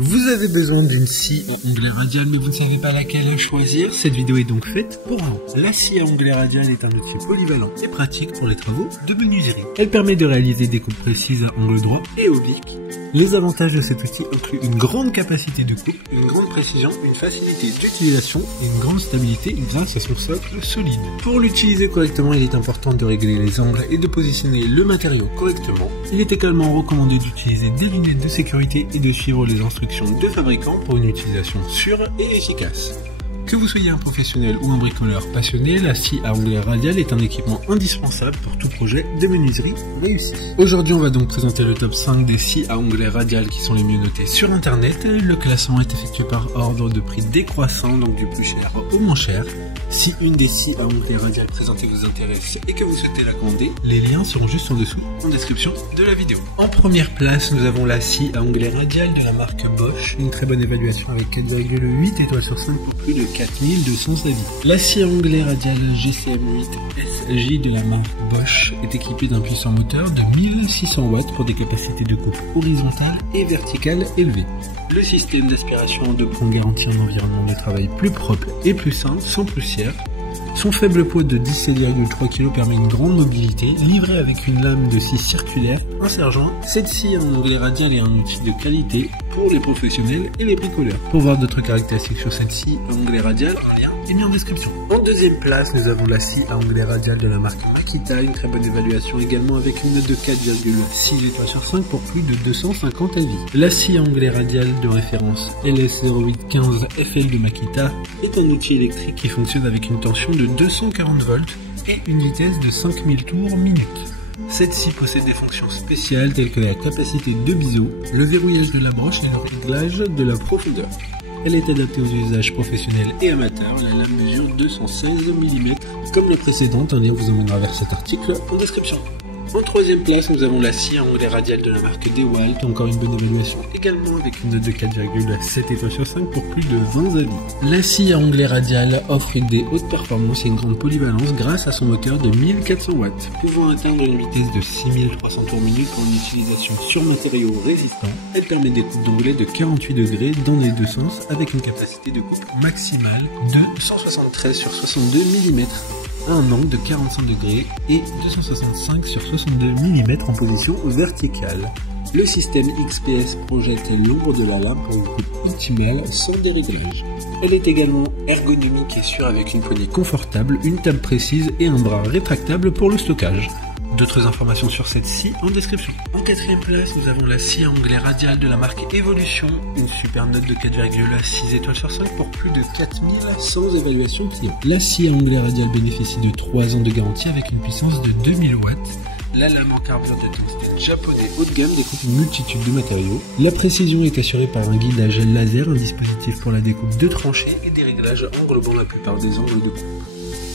Vous avez besoin d'une scie en onglet radial mais vous ne savez pas laquelle choisir? Cette vidéo est donc faite pour vous. La scie à onglet radial est un outil polyvalent et pratique pour les travaux de menuiserie. Elle permet de réaliser des coupes précises à angle droit et oblique. Les avantages de cet outil incluent une grande capacité de coupe, une grande précision, une facilité d'utilisation et une grande stabilité grâce à son socle solide. Pour l'utiliser correctement, il est important de régler les angles et de positionner le matériau correctement. Il est également recommandé d'utiliser des lunettes de sécurité et de suivre les instructions de fabricants pour une utilisation sûre et efficace. Que vous soyez un professionnel ou un bricoleur passionné, la scie à onglet radial est un équipement indispensable pour tout projet de menuiserie réussi. Aujourd'hui, on va donc présenter le top 5 des scies à onglet radial qui sont les mieux notées sur internet. Le classement est effectué par ordre de prix décroissant, donc du plus cher au moins cher. Si une des scies à onglet radial présentées vous intéresse et que vous souhaitez la commander, les liens seront juste en dessous en description de la vidéo. En première place, nous avons la scie à onglet radial de la marque Bosch, une très bonne évaluation avec 4,8 étoiles sur 5 pour plus de 4200 avis. La scie à onglet radial GCM8SJ de la marque Bosch est équipée d'un puissant moteur de 1600 watts pour des capacités de coupe horizontale et verticale élevées. Le système d'aspiration en 2 points garantit un environnement de travail plus propre et plus sain, sans poussière. Son faible poids de 17,3 kg permet une grande mobilité, livrée avec une lame de scie circulaire, un serre-joint. Cette scie à onglet radial est un outil de qualité pour les professionnels et les bricoleurs. Pour voir d'autres caractéristiques sur cette scie à onglet radial, un lien est mis en description. En deuxième place, nous avons la scie à onglet radial de la marque Makita, une très bonne évaluation également avec une note de 4,6 étoiles sur 5 pour plus de 250 avis. La scie à onglet radial de référence LS0815FL de Makita est un outil électrique qui fonctionne avec une tension de 240 volts et une vitesse de 5000 tours minute. Cette scie possède des fonctions spéciales telles que la capacité de biseau, le verrouillage de la broche et le réglage de la profondeur. Elle est adaptée aux usages professionnels et amateurs. La lame mesure 216 mm. Comme la précédente, un lien vous emmènera vers cet article en description. En troisième place, nous avons la scie à onglet radial de la marque DeWalt, encore une bonne évaluation également avec une note de 4,7 étoiles sur 5 pour plus de 20 avis. La scie à onglet radial offre des hautes performances et une grande polyvalence grâce à son moteur de 1400 watts, pouvant atteindre une vitesse de 6300 tours minute pour une utilisation sur matériaux résistants. Elle permet des coupes d'onglet de 48 degrés dans les deux sens avec une capacité de coupe maximale de 173 sur 62 mm. Un angle de 45 degrés et 265 sur 62 mm en position verticale. Le système XPS projette l'ombre de la lame pour une coupe optimale sans déréglage. Elle est également ergonomique et sûre avec une poignée confortable, une table précise et un bras rétractable pour le stockage. D'autres informations sur cette scie en description. En quatrième place, nous avons la scie à onglet radial de la marque Evolution, une super note de 4,6 étoiles sur 5 pour plus de 4100 évaluations clients. La scie à onglet radial bénéficie de 3 ans de garantie avec une puissance de 2000 watts. La lame en carbure de tungstène japonais haut de gamme découpe une multitude de matériaux. La précision est assurée par un guidage laser, un dispositif pour la découpe de tranchées et des réglages englobant la plupart des angles de coupe.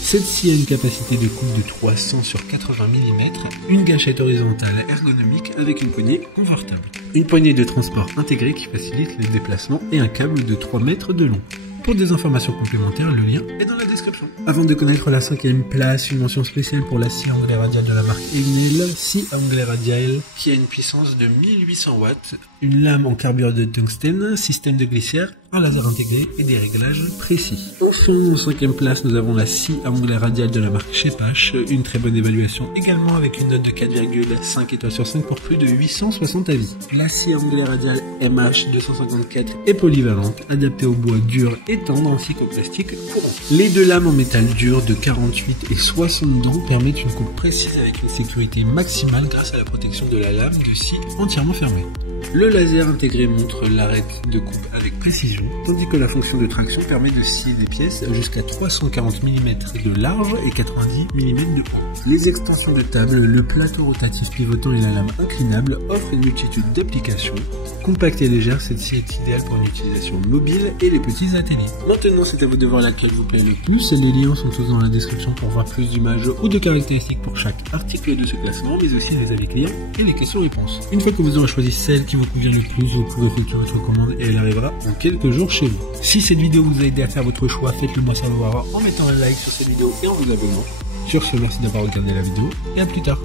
Cette scie a une capacité de coupe de 300 sur 80 mm, une gâchette horizontale ergonomique avec une poignée confortable, une poignée de transport intégrée qui facilite les déplacements et un câble de 3 mètres de long. Pour des informations complémentaires, le lien est dans la description. Avant de connaître la 5e place, une mention spéciale pour la scie à onglet radial de la marque Enel, scie à onglet radial qui a une puissance de 1800 watts, une lame en carbure de tungstène, système de glissière, un laser intégré et des réglages précis. Enfin, en 5e place, nous avons la scie à onglet radial de la marque Shepash, une très bonne évaluation également avec une note de 4,5 étoiles sur 5 pour plus de 860 avis. La scie à onglet radial MH254 est polyvalente, adaptée au bois dur et tendre ainsi qu'au plastique courant. Les deux lames en métal dur de 48 et 60 dents permettent une coupe précise avec une sécurité maximale grâce à la protection de la lame de scie entièrement fermée. Le laser intégré montre l'arête de coupe avec précision, tandis que la fonction de traction permet de scier des pièces jusqu'à 340 mm de large et 90 mm de haut. Les extensions de table, le plateau rotatif pivotant et la lame inclinable offrent une multitude d'applications. Compacte et légère, cette scie est idéale pour une utilisation mobile et les petits ateliers. Maintenant, c'est à vous de voir laquelle vous plaît le plus. Les liens sont tous dans la description pour voir plus d'images ou de caractéristiques pour chaque article de ce classement, mais aussi les avis clients et les questions-réponses. Une fois que vous aurez choisi celle qui vous convient le plus, vous pouvez effectuer votre commande et elle arrivera en quelques jours chez vous. Si cette vidéo vous a aidé à faire votre choix, faites-le moi savoir en mettant un like sur cette vidéo et en vous abonnant. Sur ce, merci d'avoir regardé la vidéo et à plus tard.